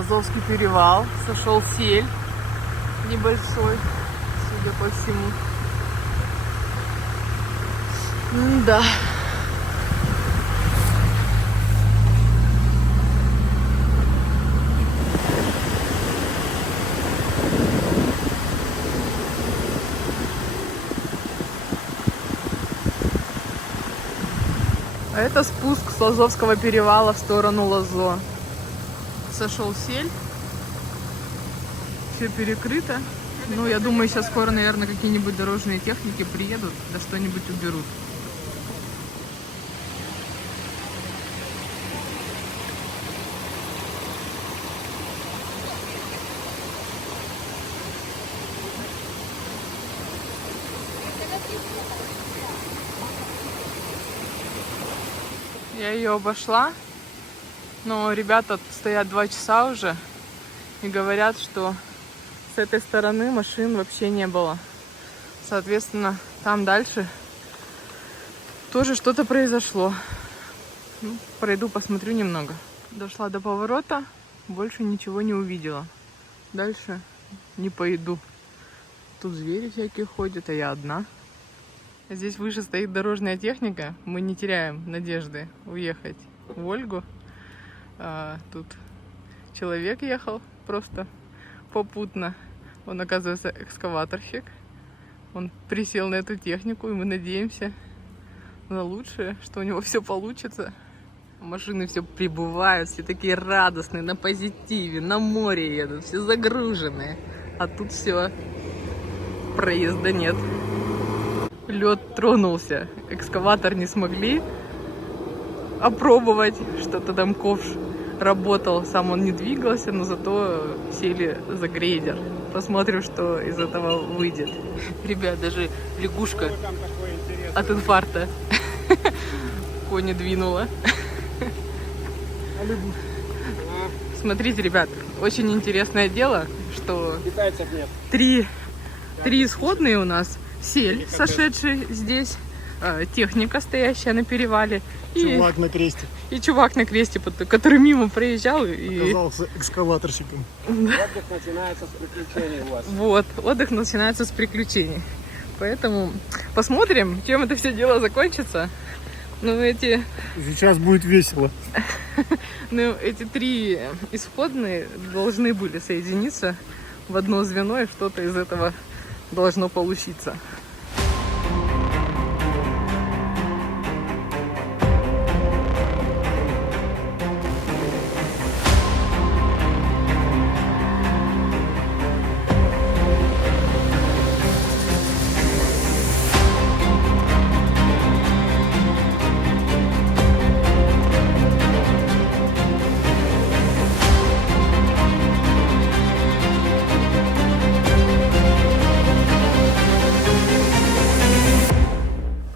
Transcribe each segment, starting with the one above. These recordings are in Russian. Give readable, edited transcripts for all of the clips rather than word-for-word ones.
Лазовский перевал. Сошел сель небольшой, судя по всему. Да. А это спуск с Лазовского перевала в сторону Лазо. Сошел сель. Все перекрыто. Ну, я думаю, сейчас скоро, наверное, какие-нибудь дорожные техники приедут, да что-нибудь уберут. Я ее обошла, но ребята стоят 2 часа уже и говорят, что с этой стороны машин вообще не было. Соответственно, там дальше тоже что-то произошло. Ну, пройду, посмотрю немного. Дошла до поворота, больше ничего не увидела. Дальше не пойду. Тут звери всякие ходят, а я одна. Здесь выше стоит дорожная техника. Мы не теряем надежды уехать в Ольгу. Тут человек ехал просто попутно. Он, оказывается, экскаваторщик. Он присел на эту технику, и мы надеемся на лучшее, что у него все получится. Машины все прибывают, все такие радостные, на позитиве, на море едут, все загруженные. А тут все, проезда нет. Лед тронулся. Экскаватор не смогли опробовать, что-то там ковш работал, сам он не двигался, но зато сели за грейдер. Посмотрим, что из этого выйдет. Ребят, даже лягушка от инфаркта кони двинула. Смотрите, ребят, очень интересное дело, что китайцев нет. Три исходные у нас. Сель, сошедший здесь, техника, стоящая на перевале. Чувак на кресте. И чувак на кресте, который мимо проезжал. И оказался экскаваторщиком. Отдых начинается с приключений у вас. Вот, отдых начинается с приключений. Поэтому посмотрим, чем это все дело закончится. Сейчас будет весело. Эти 3 исходные должны были соединиться в одно звено, и что-то из этого должно получиться.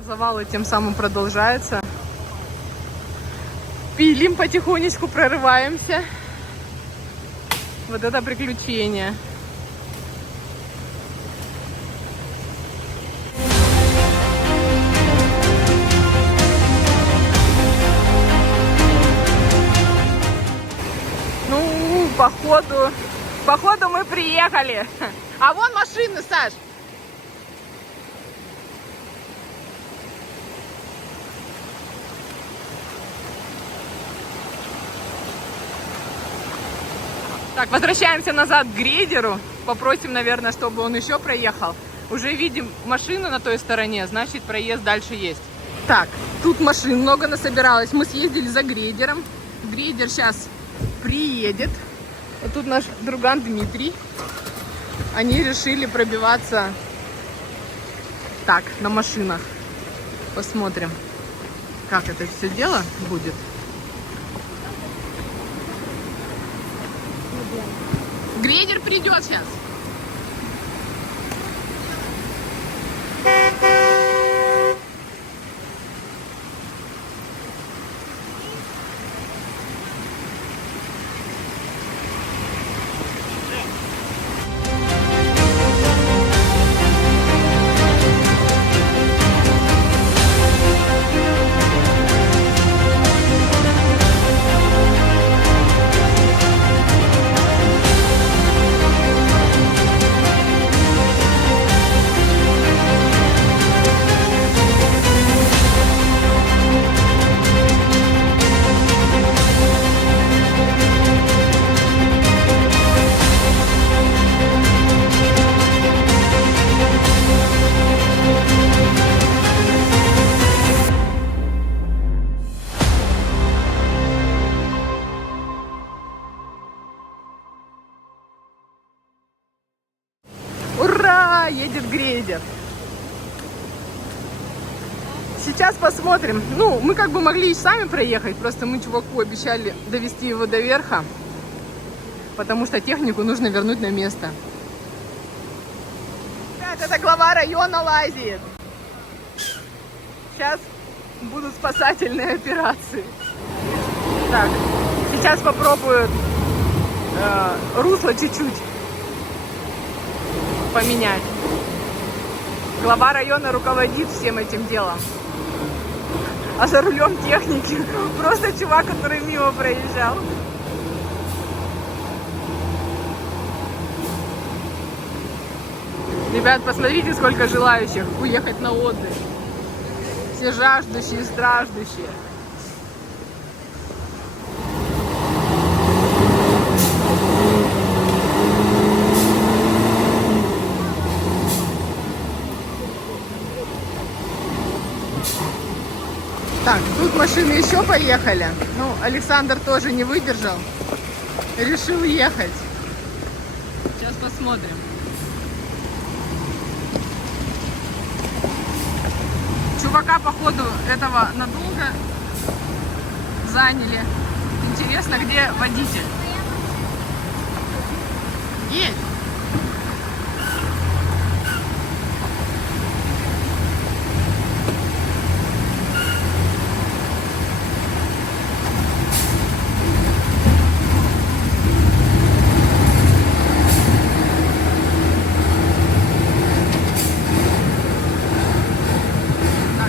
Завалы тем самым продолжаются. Пилим потихонечку, прорываемся. Вот это приключение. Ну, походу мы приехали. А вон машины, Саш. Так, возвращаемся назад к грейдеру. Попросим, наверное, чтобы он еще проехал. Уже видим машину на той стороне, значит, проезд дальше есть. Так, тут машин много насобиралось. Мы съездили за грейдером. Грейдер сейчас приедет. Вот тут наш друган Дмитрий. Они решили пробиваться так, на машинах. Посмотрим, как это все дело будет. Грейдер придет сейчас. посмотрим. Ну, мы как бы могли и сами проехать, просто мы чуваку обещали довести его до верха, потому что технику нужно вернуть на место. Ребят, это глава района лазит. Сейчас будут спасательные операции. Так, сейчас попробую русло чуть-чуть поменять. Глава района руководит всем этим делом. А за рулем техники просто чувак, который мимо проезжал. Ребят, посмотрите, сколько желающих уехать на отдых. Все жаждущие, страждущие. Так, тут машины еще поехали. Ну, Александр тоже не выдержал. Решил ехать. Сейчас посмотрим. Чувака, походу, этого надолго заняли. Интересно, где водитель? Есть.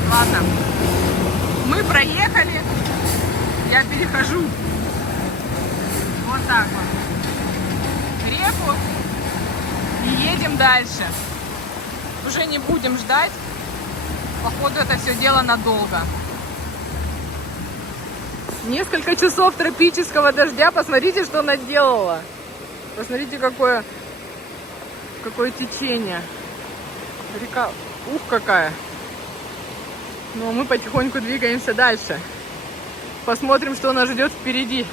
Ладно, мы проехали, я перехожу вот так вот реку и едем дальше. Уже не будем ждать, походу это все дело надолго. Несколько часов тропического дождя, посмотрите, что наделала. Посмотрите, какое течение. Река, ух, какая. Ну, а мы потихоньку двигаемся дальше. Посмотрим, что нас ждет впереди.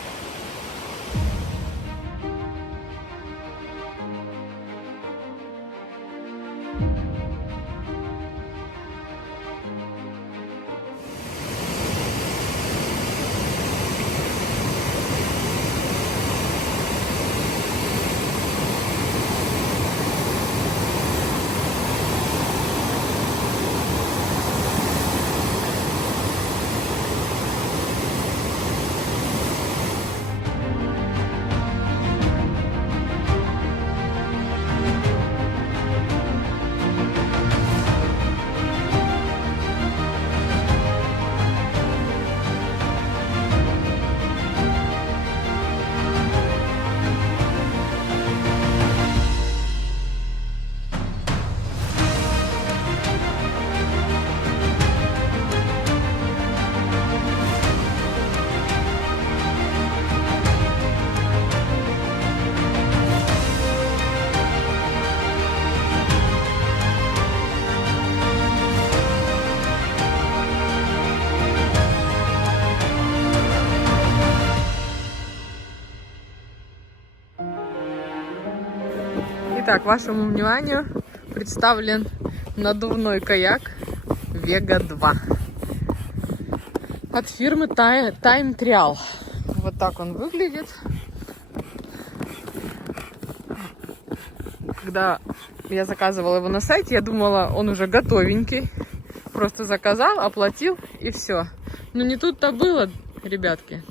Итак, вашему вниманию представлен надувной каяк Vega 2 от фирмы Time Trial. Вот так он выглядит. Когда я заказывала его на сайте, я думала, он уже готовенький. Просто заказал, оплатил и все. Но не тут-то было, ребятки.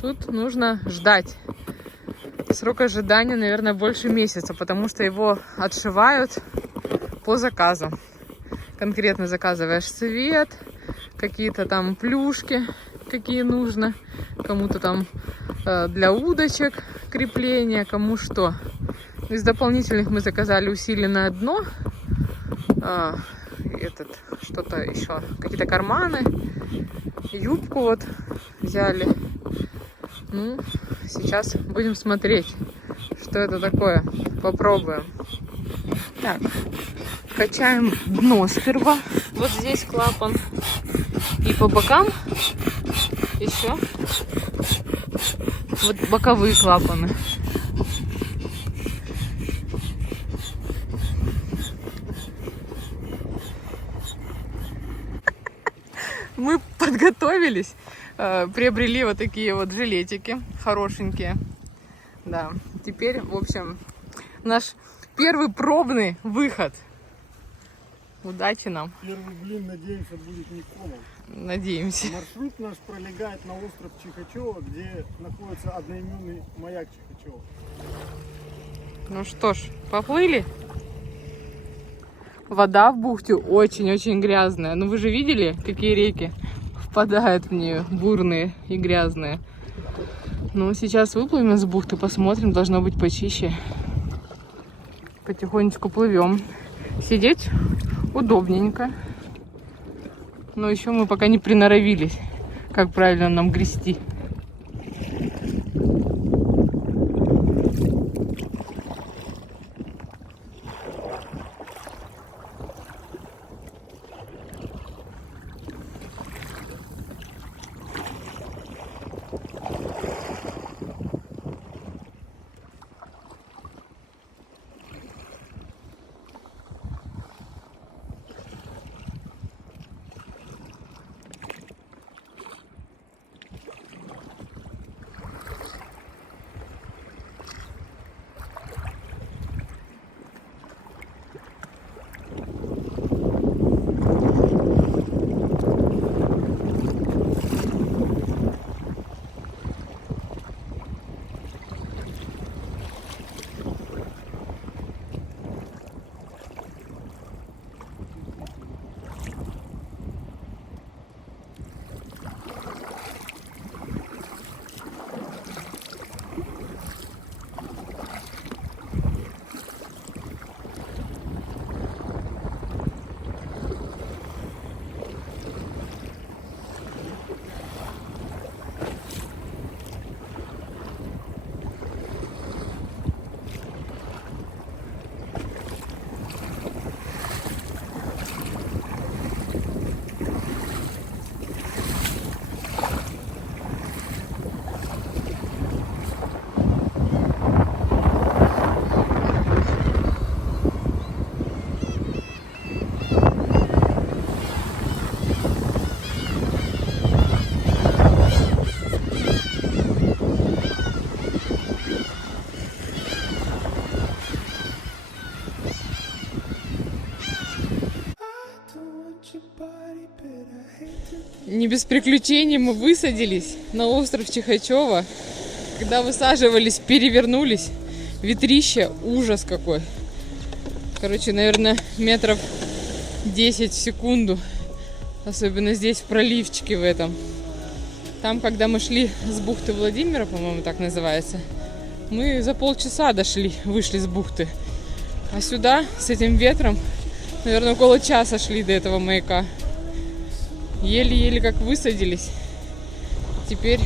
Тут нужно ждать. Срок ожидания, наверное, больше месяца, потому что его отшивают по заказу. Конкретно заказываешь цвет, какие-то там плюшки, какие нужно, кому-то там для удочек крепления, кому что. Из дополнительных мы заказали усиленное дно, что-то еще, какие-то карманы, юбку вот взяли. Ну, сейчас будем смотреть, что это такое. Попробуем. Так, качаем дно сперва. Вот здесь клапан. И по бокам еще вот боковые клапаны. Мы подготовились, приобрели вот такие вот жилетики хорошенькие. Да, теперь, в общем, наш первый пробный выход. Удачи нам. Первый блин, надеемся, будет не комом. Надеемся. Маршрут наш пролегает на остров Чихачева, где находится одноименный маяк Чихачева. Ну что ж, поплыли. Вода в бухте очень-очень грязная. Ну вы же видели, какие реки впадают в нее, бурные и грязные. Ну сейчас выплывем из бухты, посмотрим, должно быть почище. Потихонечку плывем. Сидеть удобненько. Но еще мы пока не приноровились, как правильно нам грести. Не без приключений мы высадились на остров Чихачева. Когда высаживались, перевернулись. Ветрище, ужас какой. Короче, наверное, метров 10 в секунду. Особенно здесь, в проливчике в этом. Там, когда мы шли с бухты Владимира, по-моему, так называется, мы за полчаса дошли, вышли с бухты. А сюда, с этим ветром, наверное, около часа шли до этого маяка. Еле-еле как высадились. Теперь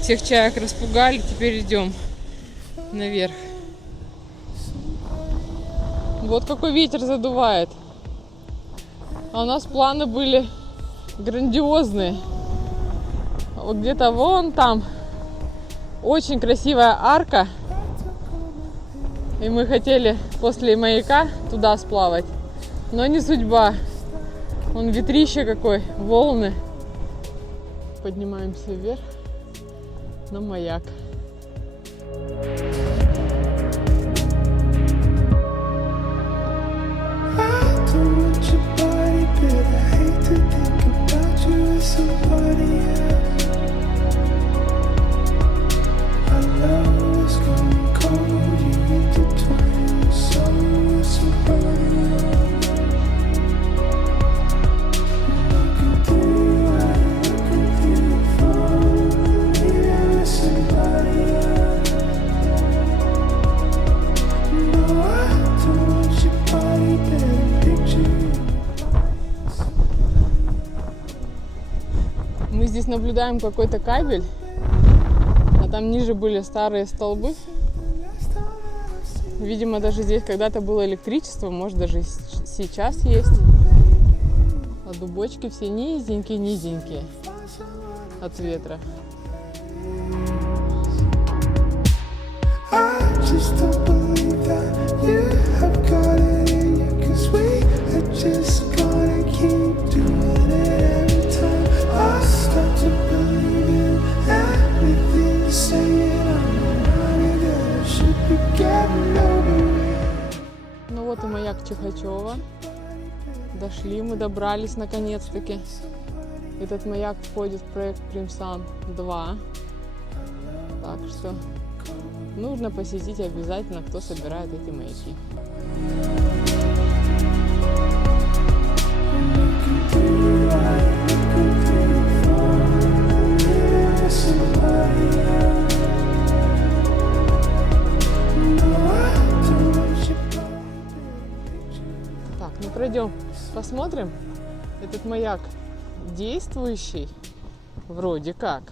всех чаек распугали, теперь идем наверх. Вот какой ветер задувает. А у нас планы были грандиозные. Вот где-то вон там очень красивая арка. И мы хотели после маяка туда сплавать. Но не судьба. Вон ветрище какой, волны. Поднимаемся вверх на маяк. Мы здесь наблюдаем какой-то кабель, а там ниже были старые столбы. Видимо, даже здесь когда-то было электричество, может, даже сейчас есть. А дубочки все низенькие-низенькие от ветра. Чихачева. Дошли, мы добрались наконец-таки. Этот маяк входит в проект Примсан 2. Так что нужно посетить обязательно, кто собирает эти маяки. Так, ну пройдем, посмотрим. Этот маяк действующий, вроде как.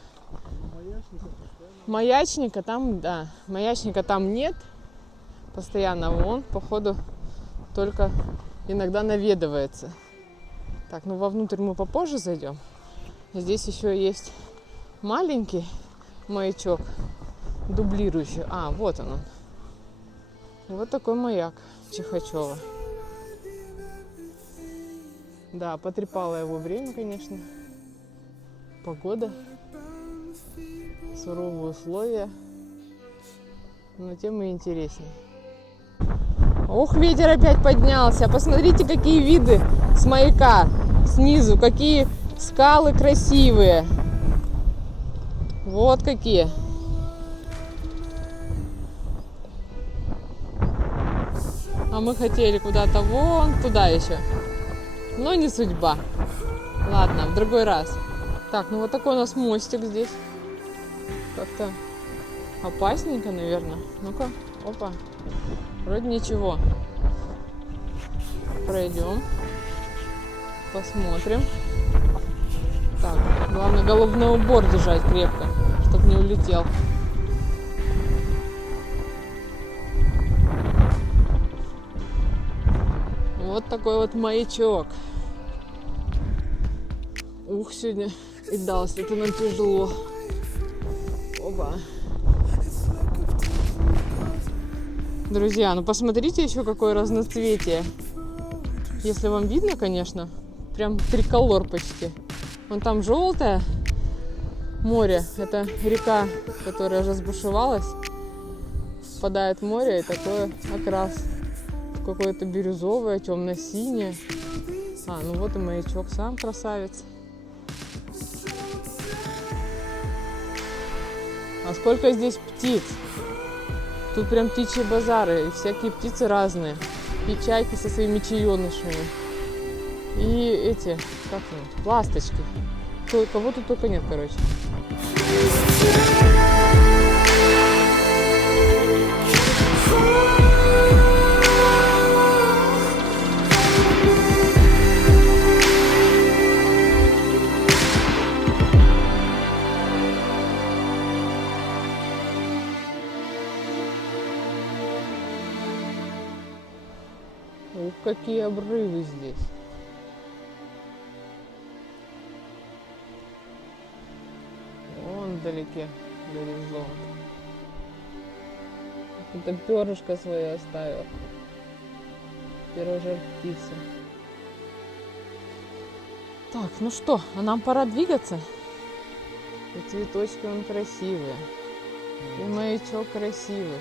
Маячника там, да, маячника там нет постоянно, он, походу, только иногда наведывается. Так, ну вовнутрь мы попозже зайдем. Здесь еще есть маленький маячок, дублирующий. А, вот он. Вот такой маяк Чихачева. Да, потрепало его время, конечно. Погода. Суровые условия. Но тем и интереснее. Ух, ветер опять поднялся. Посмотрите, какие виды с маяка. Снизу, какие скалы красивые. Вот какие. А мы хотели куда-то вон туда еще. Но не судьба. Ладно, в другой раз. Так, ну вот такой у нас мостик здесь. Как-то опасненько, наверное. Ну-ка, опа. Вроде ничего. Пройдем. Посмотрим. Так, главное головной убор держать крепко, чтобы не улетел. Вот такой вот маячок. Ух, сегодня и дался, это нам тяжело. Опа. Друзья, ну посмотрите еще какое разноцветие. Если вам видно, конечно, прям триколор почти. Вон там желтое море, это река, которая разбушевалась. Впадает в море, и такой окрас. Какое-то бирюзовое, темно-синее. А, ну вот и маячок сам красавец. А сколько здесь птиц? Тут прям птичьи базары, и всякие птицы разные. И чайки со своими чаенышами. И эти, как они, ласточки. Кого тут только нет, короче. Ух, какие обрывы здесь. Вон вдалеке горизонт. Это перышко свое оставил. Первая жар птицы. Так, ну что, а нам пора двигаться. И цветочки он красивые. И маячок красивый.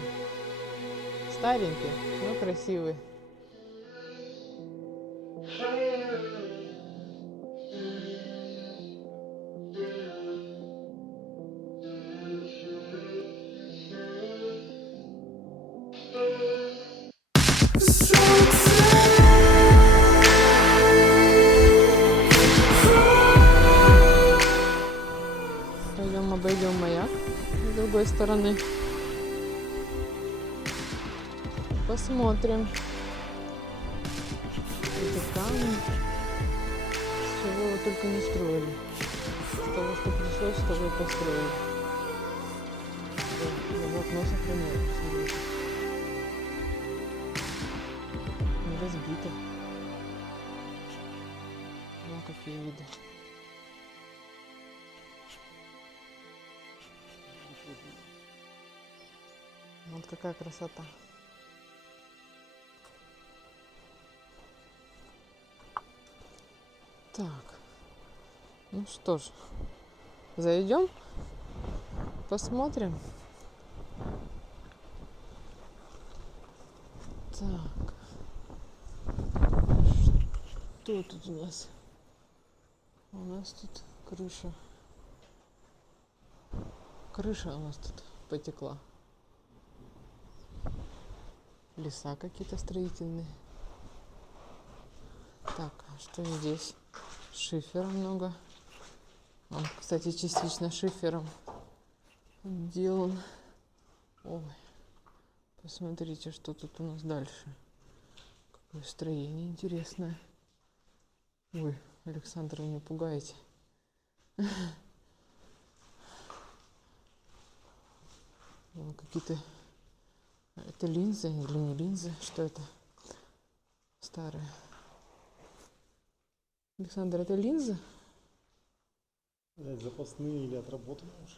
Старенький, но красивый. Пойдем обойдем маяк с другой стороны. Посмотрим. Эти камни. С чего его только не строили. С того, что пришлось, с того и построили. В окно сохраняют. Не разбито. Вон какие виды. Вот какая красота. Так, ну что ж, зайдем, посмотрим. Так, Что тут у нас? У нас тут крыша. Крыша у нас тут потекла. Леса какие-то строительные. Так, а что здесь? Шифера много. Он, кстати, частично шифером отделан. Ой, посмотрите, что тут у нас дальше. Какое строение интересное. Ой, Александр, вы не пугаете. Какие-то... Это линзы или не линзы? Что это? Старые. Александр, это линзы? Запасные или отработанные уже.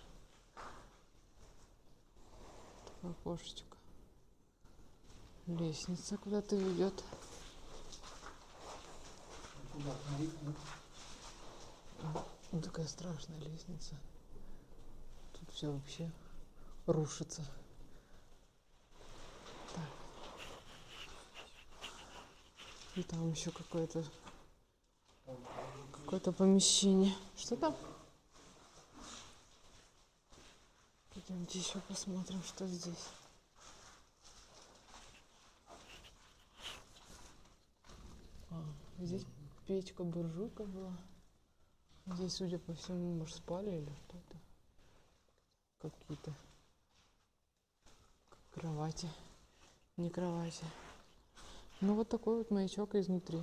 Такое окошечко. Лестница куда-то ведет. Такая страшная лестница. Тут все вообще рушится. Так. И там еще какое-то помещение. Что там? Пойдемте еще посмотрим, что здесь. Здесь печка-буржуйка была. Здесь, судя по всему, может, спали или что-то. Какие-то кровати. Не кровати. Ну, вот такой вот маячок изнутри.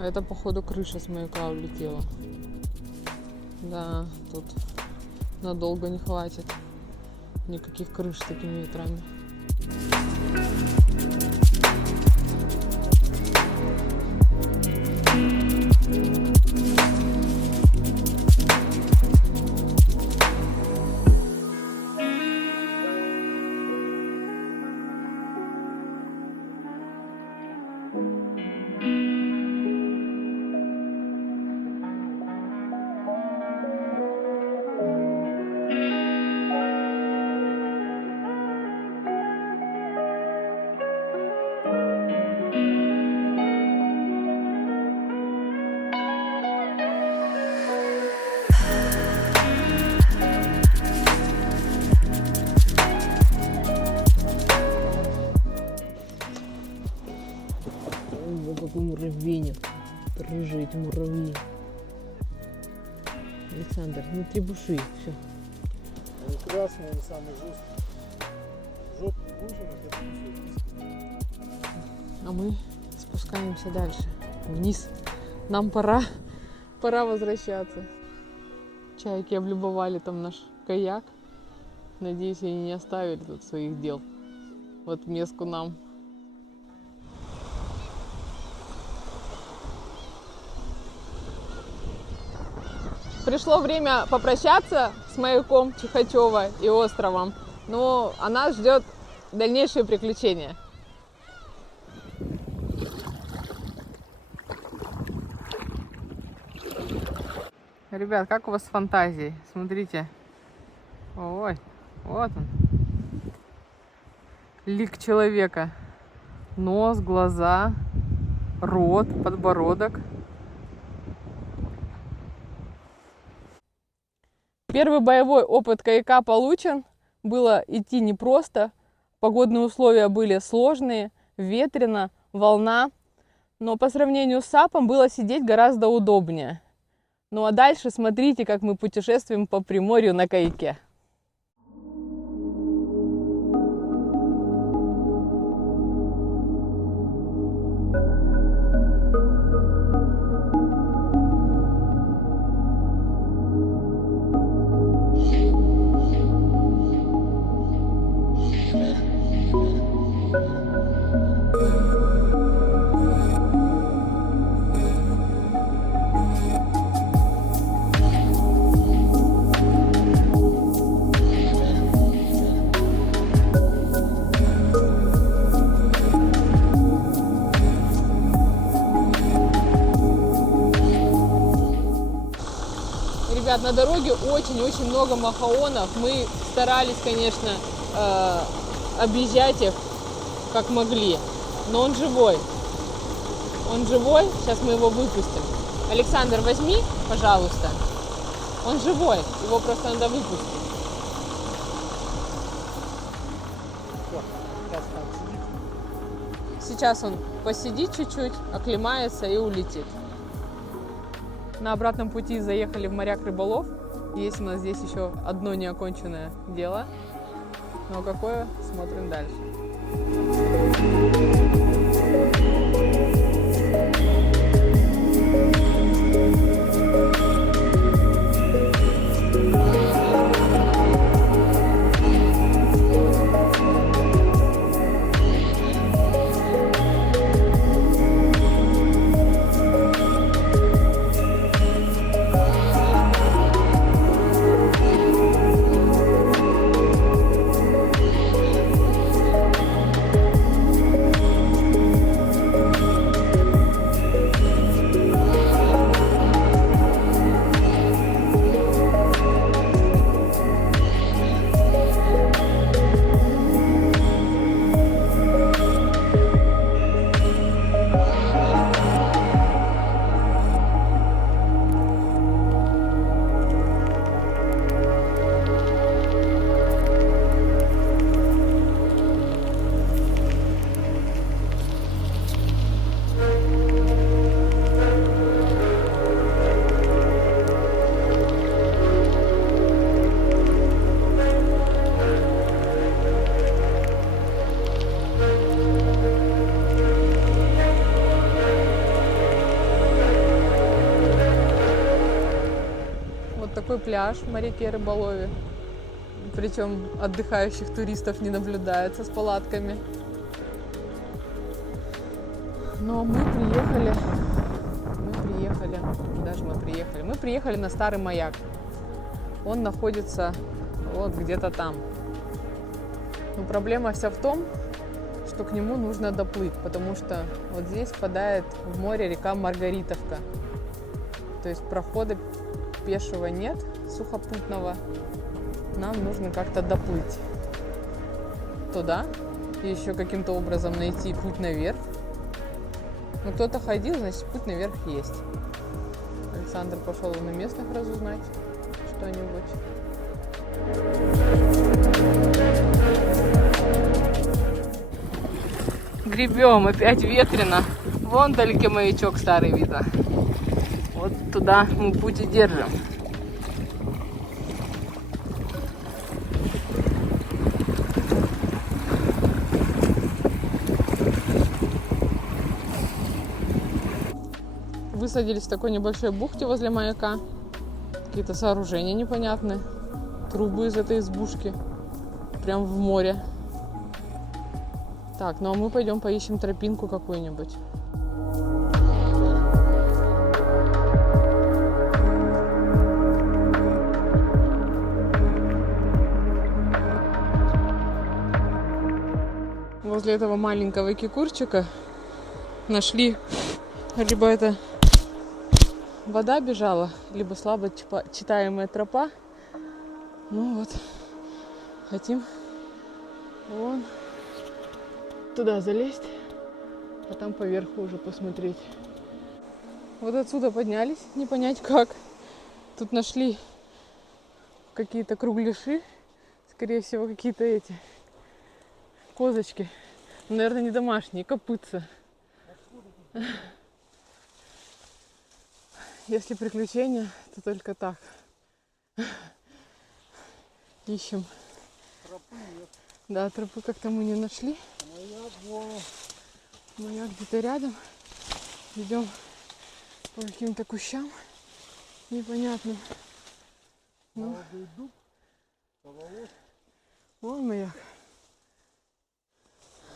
Это, походу, крыша с маяка улетела. Да, тут надолго не хватит никаких крыш с такими ветрами. Ого, какой муравейник. Рыжие эти муравьи. Александр, не требуши, все. Они красные, они самые жесткие. Жопки выжимать, это все. А мы спускаемся дальше, вниз. Нам пора возвращаться. Чайки облюбовали там наш каяк. Надеюсь, они не оставили тут своих дел. Вот меску нам. Пришло время попрощаться с маяком Чихачева и островом. Но а нас ждет дальнейшие приключения. Ребят, как у вас с фантазией? Смотрите. Ой, вот он. Лик человека. Нос, глаза, рот, подбородок. Первый боевой опыт каяка получен. Было идти непросто. Погодные условия были сложные. Ветрено, волна. Но по сравнению с САПом было сидеть гораздо удобнее. Ну а дальше смотрите, как мы путешествуем по Приморью на каяке. Ребят, на дороге очень-очень много махаонов. Мы старались, конечно, объезжать их как могли. Но он живой. Он живой. Сейчас мы его выпустим. Александр, возьми, пожалуйста. Он живой. Его просто надо выпустить. Сейчас он посидит чуть-чуть, оклемается и улетит. На обратном пути заехали в моряк рыболов. Есть у нас здесь еще одно неоконченное дело. Но какое, смотрим дальше. Такой пляж в моряке рыболове. Причем отдыхающих туристов не наблюдается с палатками. Но мы приехали на Старый Маяк. Он находится вот где-то там. Но проблема вся в том, что к нему нужно доплыть, потому что вот здесь впадает в море река Маргаритовка. То есть прохода пешего нет, сухопутного. Нам нужно как-то доплыть туда и еще каким-то образом найти путь наверх. Ну, кто-то ходил, значит, путь наверх есть. Александр пошел на местных разузнать что-нибудь. Гребем, опять ветрено. Вон вдалеке маячок старый видно. Вот туда мы путь и держим. Высадились в такой небольшой бухте возле маяка. Какие-то сооружения непонятные. Трубы из этой избушки. Прям в море. Так, ну а мы пойдем поищем тропинку какую-нибудь. Возле этого маленького кикурчика нашли, либо это вода бежала, либо слабо читаемая тропа. Ну вот, хотим вон туда залезть, а там поверху уже посмотреть. Вот отсюда поднялись, не понять как. Тут нашли какие-то кругляши, скорее всего какие-то эти козочки. Наверное, не домашние, копытца. Если приключения, то только так. Ищем. Тропы нет. Да, тропы как-то мы не нашли. Маяк вон. Маяк где-то рядом. Идем по каким-то кущам непонятным. Ну, Молодой дуб. Поволок. вон маяк.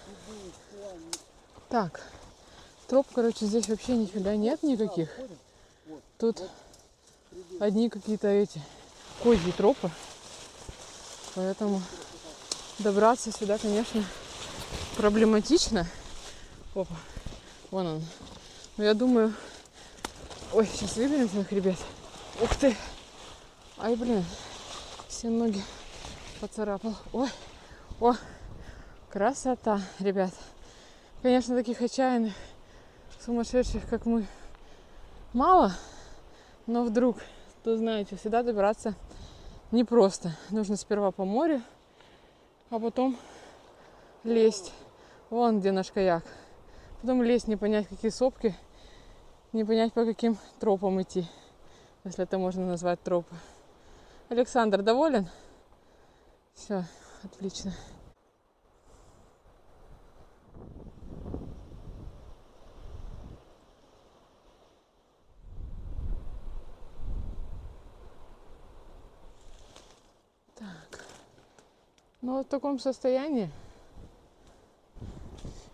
Дубовый план. Так, троп, короче, здесь вообще нифига нет никаких. Тут одни какие-то эти козьи тропы. Поэтому добраться сюда, конечно, проблематично. Опа, вон он. Но я думаю... Ой, сейчас выберемся на хребет. Ух ты! Ай, блин, все ноги поцарапал. Ой, о, красота, ребят. Конечно, таких отчаянных, сумасшедших, как мы, мало. Но вдруг, кто знаете, всегда добираться непросто. Нужно сперва по морю, а потом лезть. Вон где наш каяк. Потом лезть, не понять, какие сопки, не понять, по каким тропам идти, если это можно назвать тропы. Александр доволен? Все, отлично. Так. Ну вот в таком состоянии,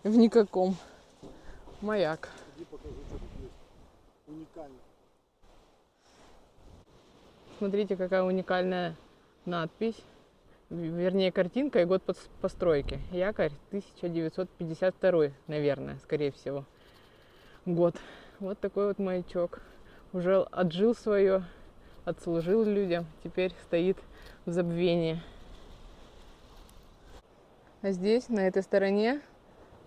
в никаком, маяк. Иди покажи, что тут есть. Уникально. Смотрите, какая уникальная надпись. Вернее, картинка и год постройки. Якорь 1952, наверное, скорее всего, год. Вот такой вот маячок. Уже отжил свое, отслужил людям, теперь стоит в забвении. А здесь, на этой стороне,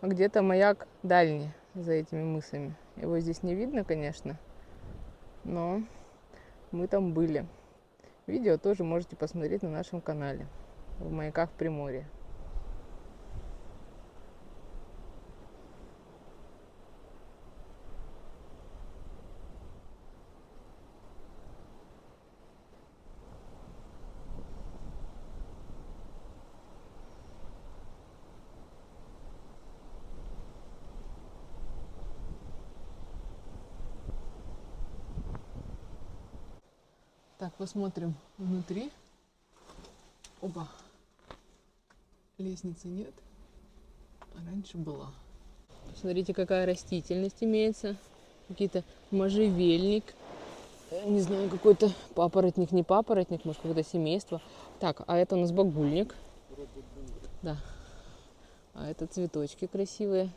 где-то маяк дальний, за этими мысами. Его здесь не видно, конечно, но мы там были. Видео тоже можете посмотреть на нашем канале в маяках Приморья. Так, посмотрим внутри. Опа. Лестницы нет. А раньше была. Смотрите, какая растительность имеется. Какие-то можжевельник. Не знаю, какой-то папоротник, не папоротник, может, какое-то семейство. Так, а это у нас багульник. Да. А это цветочки красивые.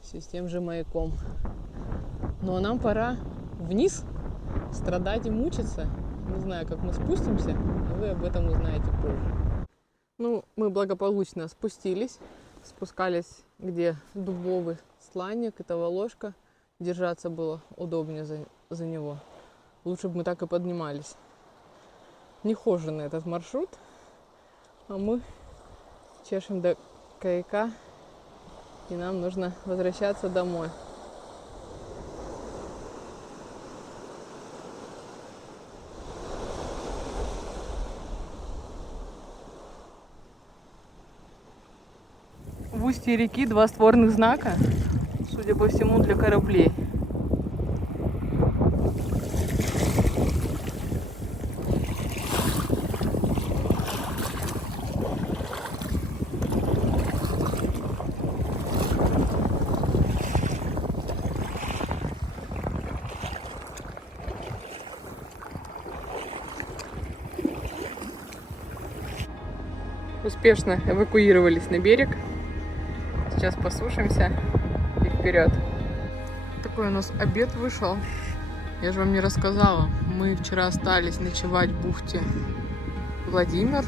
Все с тем же маяком. Ну а нам пора вниз страдать и мучиться. Не знаю, как мы спустимся, но вы об этом узнаете позже. Ну, мы благополучно спустились. Спускались, где дубовый сланник, это ложка. Держаться было удобнее за него. Лучше бы мы так и поднимались. Нехоженный этот маршрут. А мы чешем до каяка. И нам нужно возвращаться домой. В устье реки два створных знака, судя по всему, для кораблей. Успешно эвакуировались на берег. Сейчас посушимся и вперед. Такой у нас обед вышел. Я же вам не рассказала. Мы вчера остались ночевать в бухте Владимир.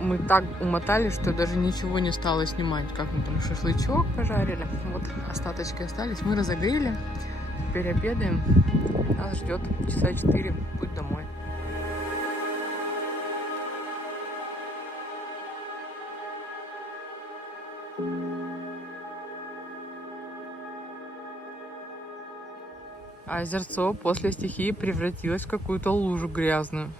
Мы так умотали, что даже ничего не стало снимать. Как мы там шашлычок пожарили. Вот остаточки остались. Мы разогрели. Теперь обедаем. Нас ждет часа 4 путь домой. А озерцо после стихии превратилось в какую-то лужу грязную.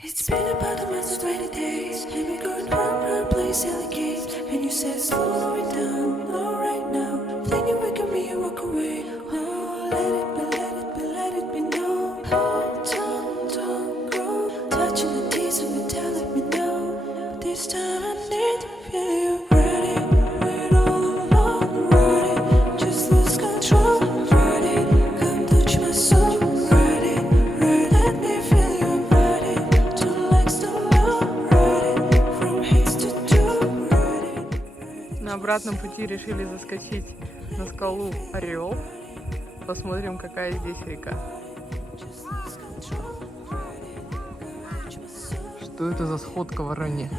It's been about a month or 20 days, and we going round, playing silly games. And you said slow it down, not right now. Then you wake up me and walk away. Oh, let it be, let it be, let it be known. Oh, don't go touching the teeth of me, telling me no. This time I need to feel you ready. Wait all alone, ready. Just lose control, ready. Come touch my soul, ready. Let me feel you ready. Don't like stone, ready. From head to toe, ready. На обратном пути решили заскочить на скалу Орел. Посмотрим, какая здесь река. Что это за сходка в вороне?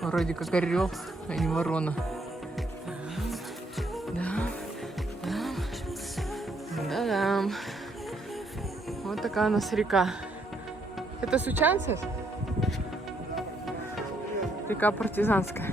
Вроде как орел, а не ворона. Да-да. Вот такая у нас река. Это Сучансес? Река Партизанская.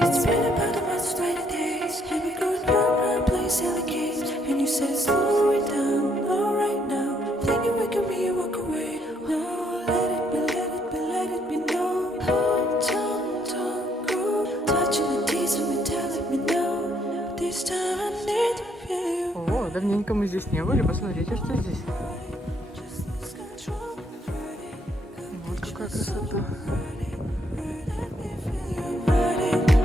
It's been about a month, 20 days, and we going round, playing silly games. And you said slow it down, not right now. Then you wake up me and walk away. Oh, let it be, let it be, let it be known. Oh, don't go touching the teeth of me, telling me no. This time I need to feel you. О, давненько мы здесь не были. Посмотрите, что здесь. Just lose control, ready. Вот какая красота.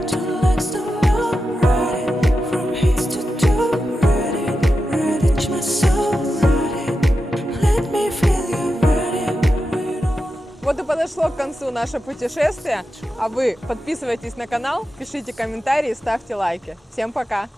Don't like stone, ready. From head to toe, ready. Ready to my soul, ready. Let me feel you ready. Вот и подошло к концу наше путешествие. А вы подписывайтесь на канал, пишите комментарии, ставьте лайки. Всем пока!